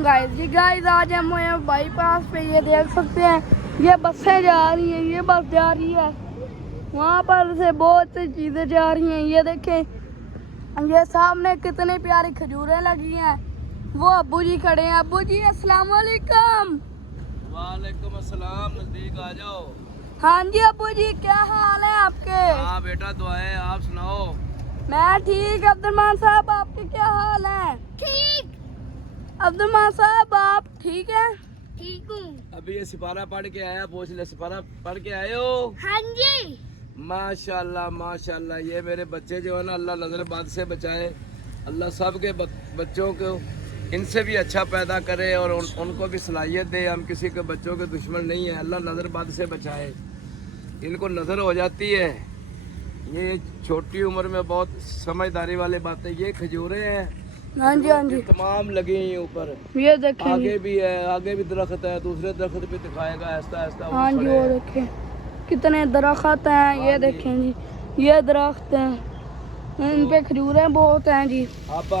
वालेकुम गाइस। जी गाइस, आज हम हैं बाईपास पे। ये देख सकते हैं, ये बसें जा रही हैं, ये बस जा रही है, वहाँ पर से बहुत सी चीज़ें जा रही हैं। ये देखें, ये सामने कितनी प्यारी खजूरें लगी हैं। वो अब्बू जी खड़े हैं। अब्बू जी अस्सलाम वालेकुम। वालेकुम अस्सलाम, नजदीक आ जाओ। हाँ जी अब्बू जी, क्या हाल है आपके? हाँ बेटा, दुआएं, आप सुनाओ। मैं ठीक। अब्दुलरहमान साहब, आपके क्या हाल है? ठीक। अब्दुलरहमान साहब, आप ठीक हैं? ठीक हूँ। अभी ये सिपारा पढ़ के आया, पूछ ले, सिपारा पढ़ के आए हो? हाँ जी। माशाल्लाह माशाल्लाह। ये मेरे बच्चे जो है ना, अल्लाह नजरबद से बचाए। अल्लाह सब के बच्चों को इनसे भी अच्छा पैदा करे और उनको भी सलाहियत दे। हम किसी के बच्चों के दुश्मन नहीं है, अल्लाह नजरबद से बचाए। इनको नज़र हो जाती है, ये छोटी उम्र में बहुत समझदारी वाली बातें। ये खजूरें हैं, हाँ जी हाँ जी, तमाम लगी हैं ऊपर। ये देखें। आगे भी है, आगे भी दरख्त है, दूसरे दरख्त भी दिखाएगा आहिस्ता आहिस्ता। हाँ जी, वो देखें कितने दरख्त हैं। ये देखें जी, ये दरख्त हैं, इन पे खजूरें बहुत हैं जी। आपको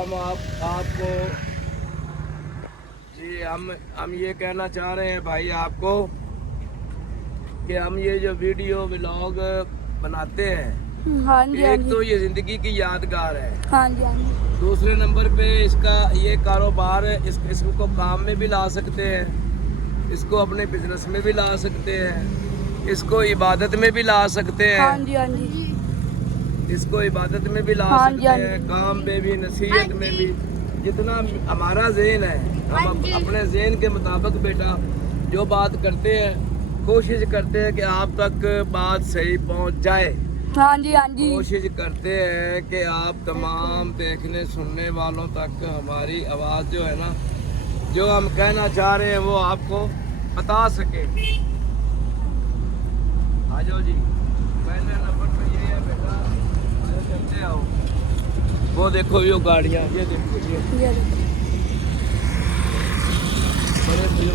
जी हम ये कहना चाह रहे हैं भाई आपको कि हम ये जो वीडियो व्लॉग बनाते हैं, हाँ जी हाँ एक जी, तो ये जिंदगी की यादगार है। हाँ जी हाँ जी, दूसरे नंबर पे इसका ये कारोबार है, इसको काम में भी ला सकते हैं, इसको अपने बिजनेस में भी ला सकते हैं, इसको इबादत में भी ला सकते हैं। हाँ जी हाँ जी, इसको इबादत में भी ला हाँ सकते जी, हाँ हैं, जी। काम पे भी, नसीहत में भी। जितना हमारा ज़हन है, हम अपने ज़हन के मुताबिक बेटा जो बात करते हैं, कोशिश करते हैं कि आप तक बात सही पहुंच जाए। हाँ जी हाँ जी, कोशिश करते हैं कि आप तमाम देखने सुनने वालों तक हमारी आवाज़ जो है ना, जो हम कहना चाह रहे हैं वो आपको बता सके। आ जाओ जी, पहले नंबर पे ये है बेटा, चलते आओ। वो देखो ये गाड़ियाँ, ये देखो ये ये देखो।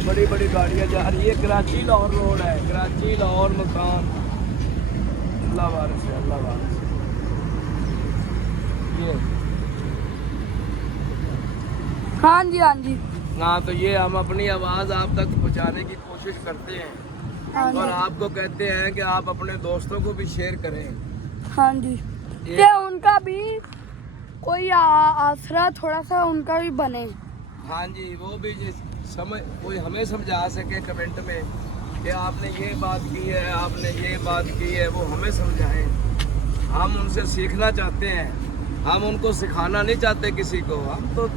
बड़ी बड़ी गाड़ियाँ जा रही है। कराची लाहौर रोड है, कराची लाहौर मकान। अल्लाह वारिस है, अल्लाह वारिस है। ये हाँ जी हाँ जी, हाँ, तो ये हम अपनी आवाज़ आप तक पहुँचाने की कोशिश करते हैं हाँ और जी, आपको कहते हैं कि आप अपने दोस्तों को भी शेयर करें। हाँ जी, ये कि उनका भी कोई आसरा थोड़ा सा उनका भी बने। हाँ जी, वो भी कोई हमें समझा सके कमेंट में कि आपने ये बात की है, आपने ये बात की है, वो हमें समझाएं। हम उनसे सीखना चाहते हैं, हम उनको सिखाना नहीं चाहते किसी को। हम तो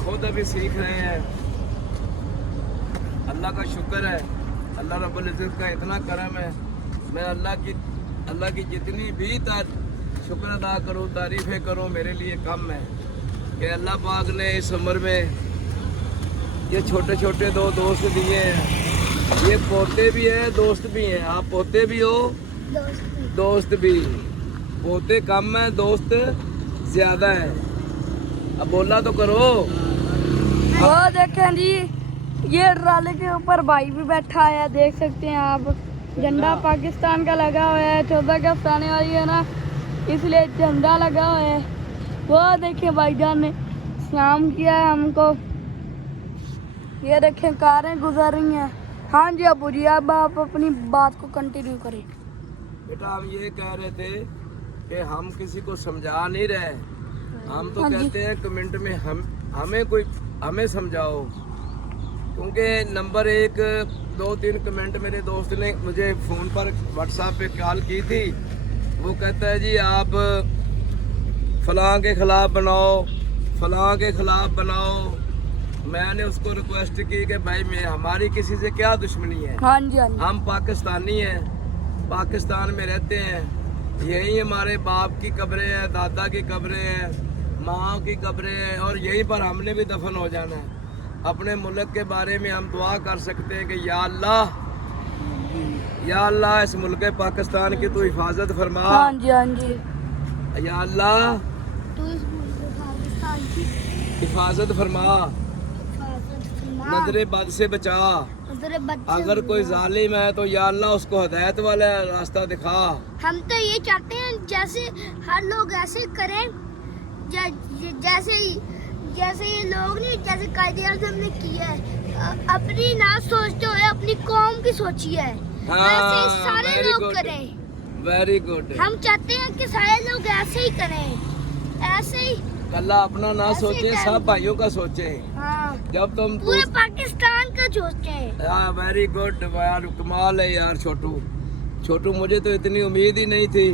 खुद अभी सीख रहे हैं। अल्लाह का शुक्र है, अल्लाह रब्बुल इज़्ज़त का इतना करम है। मैं अल्लाह की जितनी भी शुक्र अदा करूँ, तारीफ़ें करूँ, मेरे लिए कम है कि अल्लाह पाक ने इस उम्र में ये छोटे छोटे दो दोस्त दिए हैं। ये पोते भी हैं, दोस्त भी हैं। आप पोते भी हो, दोस्त भी। पोते कम है, दोस्त ज़्यादा है। अब बोला तो करो। वो देखें जी, ये ट्राले के ऊपर भाई भी बैठा है, देख सकते हैं आप। झंडा पाकिस्तान का लगा हुआ है, 14 अगस्त आने वाली है ना, इसलिए झंडा लगा हुआ है। वो देखिए भाईजान ने सलाम किया है हमको। ये देखें कारें गुजर रही हैं। हाँ जी अबू जी, अब आप अपनी बात को कंटिन्यू करें। बेटा, हम ये कह रहे थे कि हम किसी को समझा नहीं रहे, हम तो हाँ जी। कहते हैं कमेंट में हमें समझाओ। क्योंकि नंबर 1 2 3 कमेंट मेरे दोस्त ने मुझे फ़ोन पर व्हाट्सएप पे कॉल की थी। वो कहता है जी आप फलां के ख़िलाफ़ बनाओ, फलां के ख़िलाफ़ बनाओ। मैंने उसको रिक्वेस्ट की कि भाई हमारी किसी से क्या दुश्मनी है। हाँ जी हाँ जी, हम पाकिस्तानी हैं, पाकिस्तान में रहते हैं। यहीं हमारे बाप की कब्रें हैं, दादा की कब्रें हैं, माँ की कब्रें हैं, और यहीं पर हमने भी दफन हो जाना है। अपने मुल्क के बारे में हम दुआ कर सकते हैं कि या अल्लाह इस मुल्क पाकिस्तान की तू हिफाजत फरमा। हाँ जी हाँ जी, या अल्लाह तू इस पाकिस्तान की हिफाजत फरमा, नजरे बद से बचा। अगर कोई जालिम है तो या अल्लाह उसको हिदायत वाला रास्ता दिखा। हम तो ये चाहते हैं जैसे हर लोग ऐसे करें, जैसे ये लोग नहीं, जैसे कायदे आज़म ने किया है, अपनी ना सोचते हुए अपनी कौम की सोची है, ऐसे ही सारे very लोग good. करें। Very good. हम चाहते हैं कि सारे लोग ऐसे ही करें, ऐसे ही। अल्लाह अपना ना ऐसे सोचे, time- सब भाइयों का सोचे। हाँ, जब तुम पूरे पाकिस्तान का सोचे। हाँ वेरी गुड यार, कमाल है यार छोटू मुझे तो इतनी उम्मीद ही नहीं थी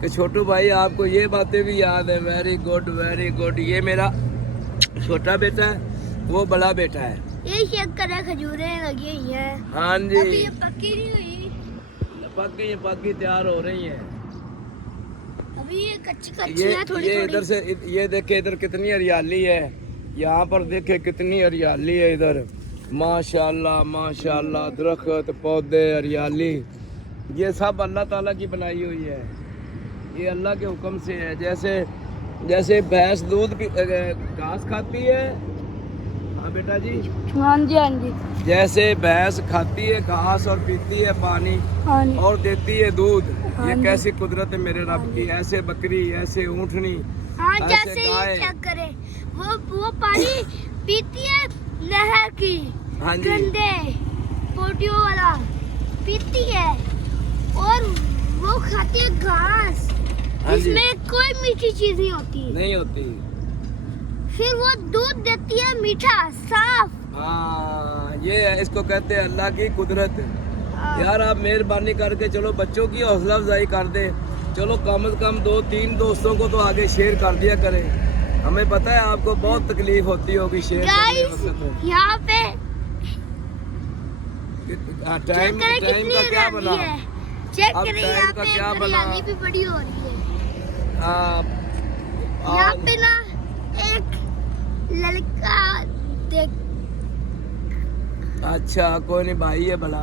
कि छोटू भाई आपको ये बातें भी याद है। Very good very good. ये मेरा छोटा बेटा है, वो बड़ा बेटा है। ये चेक करें, खजूरें लगी हुई हैं। हाँ अभी जी, ये पक्की नहीं हुई, पक गई तैयार हो रही है। अभी ये कच्ची कच्ची ये है थोड़ी ये इधर थोड़ी। से ये देखे, इधर कितनी हरियाली है। यहाँ पर देखे कितनी हरियाली है इधर। माशाल्लाह माशाल्लाह, दरख्त पौधे हरियाली, ये सब अल्लाह ताला की बनाई हुई है। ये अल्लाह के हुक्म से है। जैसे भैंस दूध घास खाती है, हाँ बेटा जी, हाँ जी हाँ जी जैसे भैंस खाती है घास और पीती है पानी हाँ जी और देती है दूध, हाँ ये जी। कैसी कुदरत है मेरे रब की। ऐसे बकरी, ऐसे ऊँटनी, हाँ, ऐसे जैसे ये गाय। चेक करें, वो पानी पीती है नहर की, हाँ जी, गंदे पोटियों वाला पीती है, और वो खाती है घास, हाँ जी। इसमें कोई मीठी चीज नहीं होती। नहीं होती। फिर वो दूध देती है मीठा साफ। हाँ, ये है, इसको कहते हैं अल्लाह की कुदरत। हाँ, यार आप मेहरबानी करके चलो बच्चों की हौसला अफजाई कर दे। चलो कम से कम 2-3 दोस्तों को तो आगे शेयर कर दिया करें। हमें पता है आपको बहुत तकलीफ होती होगी शेयर करने गाइस, वक्त। यहाँ पे टाइम चेक करें टाइम कितनी का क्या हरियाली बना? है। चेक अब करें टाइम यहाँ का पे क्या बना? हरियाली भी बड़ी हो रही है। आ, यहाँ पे ना एक लड़का देख, अच्छा कोई नहीं, भाई है बड़ा,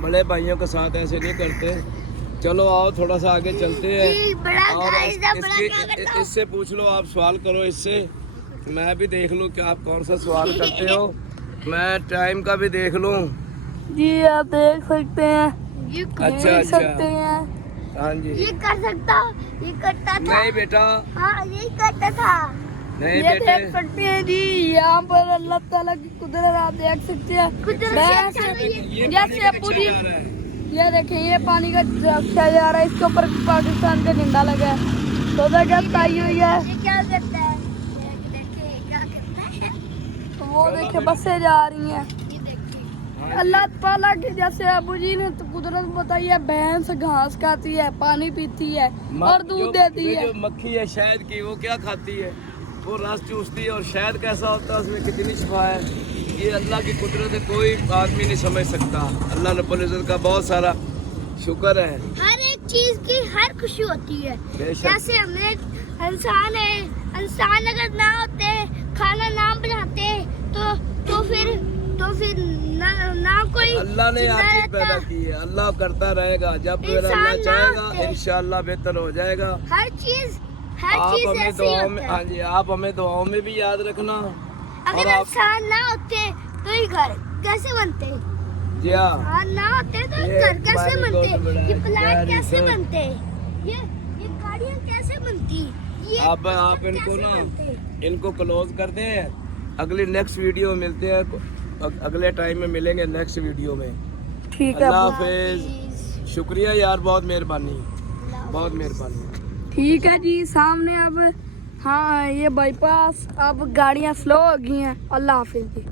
बड़े भाइयों के साथ ऐसे नहीं करते। चलो आओ थोड़ा सा आगे चलते हैं। ये बड़ा और गाइस ना, बड़ा क्या करता हूँ। इससे पूछ लो, आप सवाल करो इससे, मैं भी देख लूं कि आप कौन सा सवाल करते हो। मैं टाइम का भी देख लूं। जी आप देख सकते हैं, ये अच्छा, देख अच्छा। सकते हैं। हाँ जी। ये कर सकता, ये करता था। नहीं बेटा, हाँ, यही करता था। नहीं ये देख बेटे। सकते हैं जी, यहाँ पर अल्लाह ताला की कुदरत आप देख सकते हैं। कुदरत भैंस- से अच्छा नहीं है। ये जैसे पानी का अब्बू जी- नक्शा जा रहा है। ये देखें, ये पानी का रक्षा जा रहा है, इसके ऊपर पाकिस्तान का झंडा लगा है। तो अगस्त आई हुई है, ये क्या करता है? देखे क्या करता है? तो वो देखे बसें जा रही हैं। ये देखिए, अल्लाह ताला की जैसे अबू जी ने तो कुदरत बताई है, भैंस घास खाती है, पानी पीती है और दूध देती है। जो मक्खी है शहद की, वो क्या खाती है? वो रस चूसती है। और शहद कैसा होता है, उसमें कितनी शिफा है। ये अल्लाह की कुदरत है, कोई आदमी नहीं समझ सकता। अल्लाह रब्बुल इज्जत का बहुत सारा शुक्र है। हर एक चीज की हर खुशी होती है। बेशक। जैसे हमने इंसान है, इंसान अगर ना होते, खाना ना बनाते, तो फिर ना कोई अल्लाह ने हर जिंदा चीज रहता। पैदा की है, अल्लाह करता रहेगा। जब फिर इंसान अल्लाह ना चाहेगा होते। इंशाअल्लाह बेहतर हो जाएगा। हर चीज आप हमें ऐसी दुआओं में, होता हाँ है। जी, आप हमें दुआओं में भी याद रखना। अगर और आप इंसान ना होते तो ये घर कैसे बनते? जी हाँ, इंसान ना होते तो ये ये घर कैसे very बनते? good, बड़ा ये प्लाट very कैसे good। बनते? ये गाड़ियाँ कैसे बनती? ये आप पत्थर इनको कैसे ना बनते? इनको क्लोज करते हैं। अगली नेक्स्ट वीडियो में मिलते हैं, अगले टाइम में मिलेंगे नेक्स्ट वीडियो में। ठीक है अल्लाह अब्बू। हाफिज। शुक्रिया यार, बहुत मेहरबानी, बहुत मेहरबानी। ठीक है जी, सामने अब हाँ ये बाईपास, अब गाड़ियाँ स्लो हो गई हैं। अल्लाह हाफिज जी।